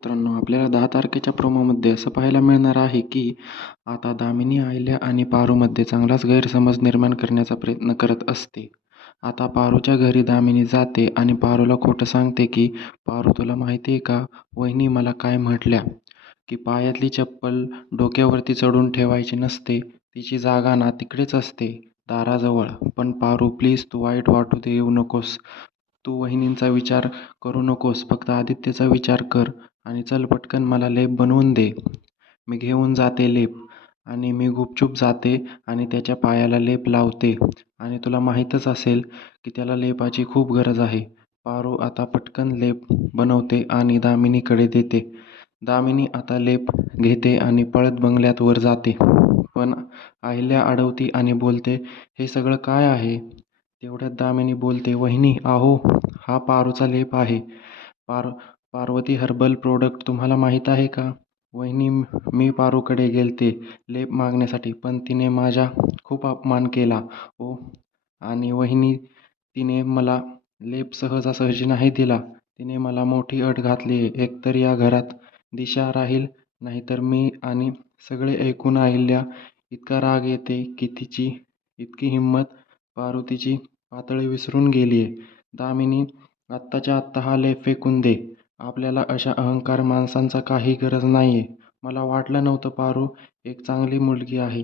मित्रांनो आपल्याला दहा तारखेच्या प्रोमोमध्ये असं पाहायला मिळणार आहे की आता दामिनी आयल्या आणि पारूमध्ये चांगलाच गैरसमज निर्माण करण्याचा प्रयत्न करत असते. आता पारूच्या घरी दामिनी जाते आणि पारूला खोटं सांगते की पारू तुला माहिती आहे का? वहिनी मला काय म्हटल्या? की पायातली चप्पल डोक्यावरती चढून ठेवायची नसते. तिची जागा ना तिकडेच असते दाराजवळ. पण पारू प्लीज तू वाईट वाटू दे येऊ नकोस. तू वहिनींचा विचार करू नकोस. फक्त आदित्यचा विचार कर. आणि चल पटकन मला लेप बनवून दे. मी घेऊन जाते लेप आणि मी गुपचूप जाते आणि त्याच्या पायाला लेप लावते. आणि तुला माहीतच असेल की त्याला लेपाची खूप गरज आहे. पारू आता पटकन लेप बनवते आणि दामिनीकडे देते. दामिनी आता लेप घेते आणि पळत बंगल्यात वर जाते. पण अहिल्या अडवती आणि बोलते हे सगळं काय आहे? तेवढ्यात दामिनी बोलते वहिनी आहो हा पारूचा लेप आहे. पार पार्वती हर्बल प्रोडक्ट तुम्हाला माहीत आहे का? वहिनी मी पारूकडे गेलते लेप मागण्यासाठी पण तिने माझा खूप अपमान केला. ओ आणि वहिनी तिने मला लेप सहजासहजी नाही दिला. तिने मला मोठी अट घातली. आहे एकतर या घरात दिशा राहील नाहीतर मी आणि सगळे ऐकून अहिल्या इतका राग येते की तिची इतकी हिंमत पारुतीची पातळी विसरून गेली आहे दामिनी आत्ताच्या आत्ता हा लेप फेकून दे. आपल्याला अशा अहंकार माणसांचा काही गरज नाही आहे मला वाटलं नव्हतं पारू एक चांगली मुलगी आहे.